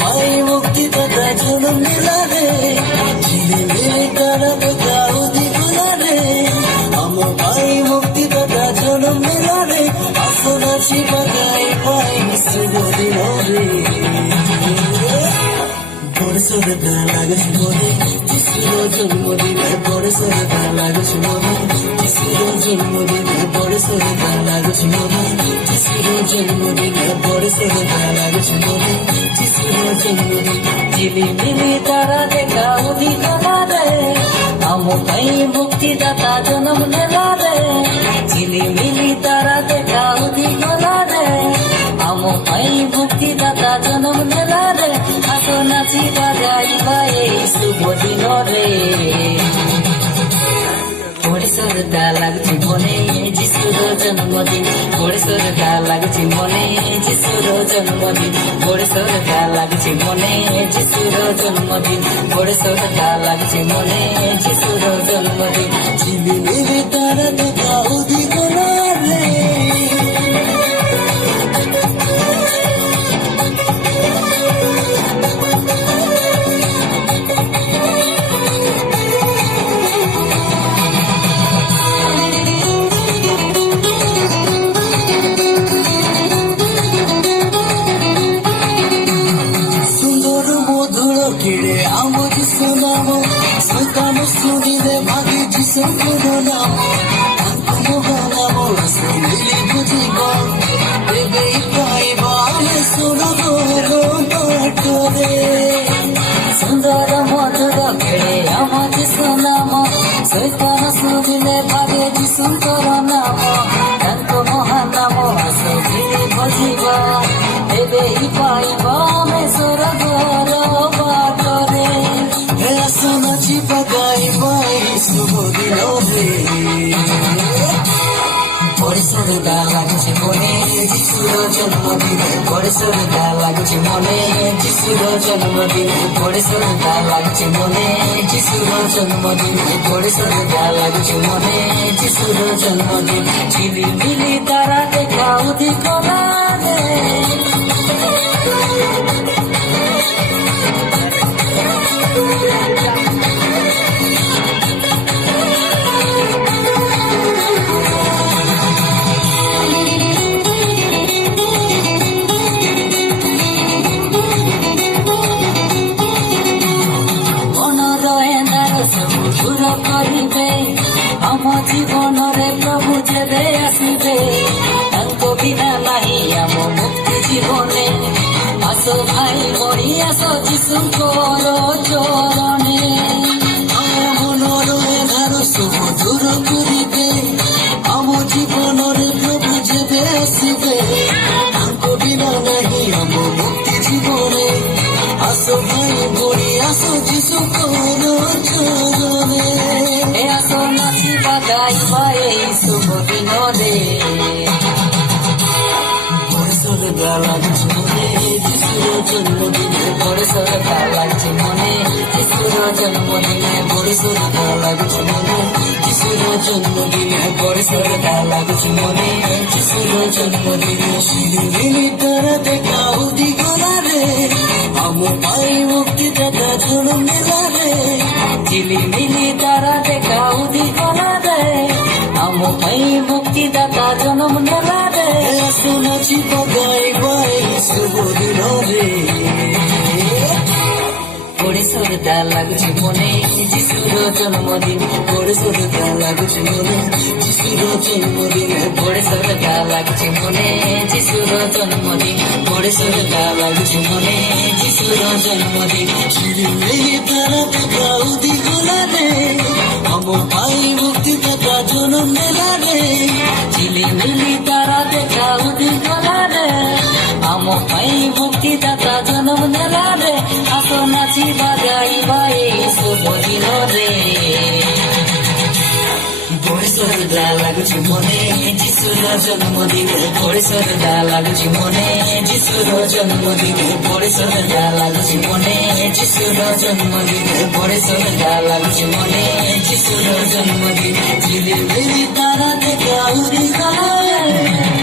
পাই মুক্তিদাতা জনম মেলা রে, ঝিলিমিলি তারা দেখা উদিগুলা রে, আমার পাই মুক্তিদাতা জনম মেলা রে, আসনা শিবাগাই পাই শুভ দিন রে। বড় সরদা লাগছ মনে যিশুর জন্মদিনে, বড় সরদা লাগছ মনে যিশুর জন্মদিনে, বড় সরদা লাগছ মনে যিশুর জন্মদিনে, বড় সরদা লাগছ মনে যিশুর জন্মদিনে। ঝিলিমিলি তারা দেখা উদিগুলা রে, আমার পাই মুক্তিদাতা জনম মেলা রে, ঝিলিমিলি তারা দেখা উদিগুলা রে, আমার পাই মুক্তিদাতা জনম মেলা রে, হাসো নাচি বাজাইবা এই শুভ দিন রে। বড় সরদা লাগছে মনে যিশুর জন্মদিন, বড় সরদা লাগছে মনে যিশুর জন্মদিন, বড় সরদা লাগছে মনে যিশুর জন্মদিন, বড় সরদা লাগছে মনে যিশুর জন্মদিন। ঝিলিমিলি তারা দেখা উদিগুলা রে, কিরে আমার যিশু নাম, শয়তান শুনিলে ভাগে যিশু নাম, মহানাম শুনিলে বুঝিব, দেবেই পাইবা সুরগ বাটরে। সুন্দর মধুর কিরে আমার যিশু নাম, শয়তান শুনিলে ভাগে যিশুর নাম, তাঙ্ক মহানাম শুনিলে বুঝিব, দেবেই পাইবা সুরগ বাটরে। আসনা চিপাগাই পাই শুভ দিন রে, বড় সরদা লাগছে মনে যিশুর জন্মদিনে, বড় সরদা লাগছে মনে যিশুর জন্মদিনে, বড় সরদা লাগছে মনে যিশুর জন্মদিনে, বড় সরদা লাগছে মনে যিশুর জন্মদিন। ঝিলিমিলি তারা দেখা উদিগুলা রে, କରିবে ଆମ ଜୀବନରେ ପ୍ରଭୁ ଯେବେ ଆସିବେ, ତାଙ୍କ ବିନା ନାହିଁ ଆମ ମୁକ୍ତି ଜୀବନେ। ଆସ ଭାଇ ବଢି ଆସ ଯୀଶୁଙ୍କର ଚରଣେ, ଆମ ମନର ଏଧାର ସବୁ ଦୂର କରିବେ, ଆମ ଜୀବନରେ ପ୍ରଭୁ ଯେବେ ଆସିବେ, ତାଙ୍କ ବିନା ନାହିଁ ଆମ ମୁକ୍ତି ଜୀବନେ। ଆସ ଭାଇ ବଢି ଆସ ଯୀଶୁଙ୍କର ଚରଣେ, আস নাচিবা গাইবা এই শুভ দিন রে। বড় সরদা লাগছে মনে যিশুর জন্মদিনে, বড় সরদা লাগছে মনে যিশুর জন্মদিনে, বড় সরদা লাগছে মনে যিশুর জন্মদিনে, বড় সরদা লাগছে মনে যিশুর জন্মদিনে। ঝিলিমিলি তারা দেখা উদিগুলা রে, আমার পাই মুক্তিদাতা জনম মেলা রে, ঝিলিমিলি তারা দেখা উদিগুলা রে, আমার পাই মুক্তিদাতা জনম মেলা রে। আসনা চিপাগাই পাই শুভ দিন রে, বড় সরদা লাগছে মনে যিশুর জন্মদিন, বড় সরদা লাগছে মনে যিশুর জন্মদিন, বড় সরদা লাগছে মনে যিশুর জন্মদিন, বড় সরদা লাগছে মনে যিশুর জন্মদিন। ঝিলিমিলি তারা দেখা উদিগুলা রে, আমার পাই মুক্তিদাতা জনম মেলা রে, ঝিলিমিলি তারা দেখা উদিগুলা রে, আমার পাই মুক্তিদাতা জনম মেলা রে। আস নাচিবা গাইবা এই শুভ দিন রে, বড় সরদা লাগছে মনে যিশুর জন্মদিনে, বড় সরদা লাগছে মনে যিশুর জন্মদিনে, বড় সরদা লাগছে মনে যিশুর জন্মদিনে, বড় সরদা লাগছে মনে যিশুর জন্মদিনে। ঝিলিমিলি তারা দেখা উদিগুলা রে।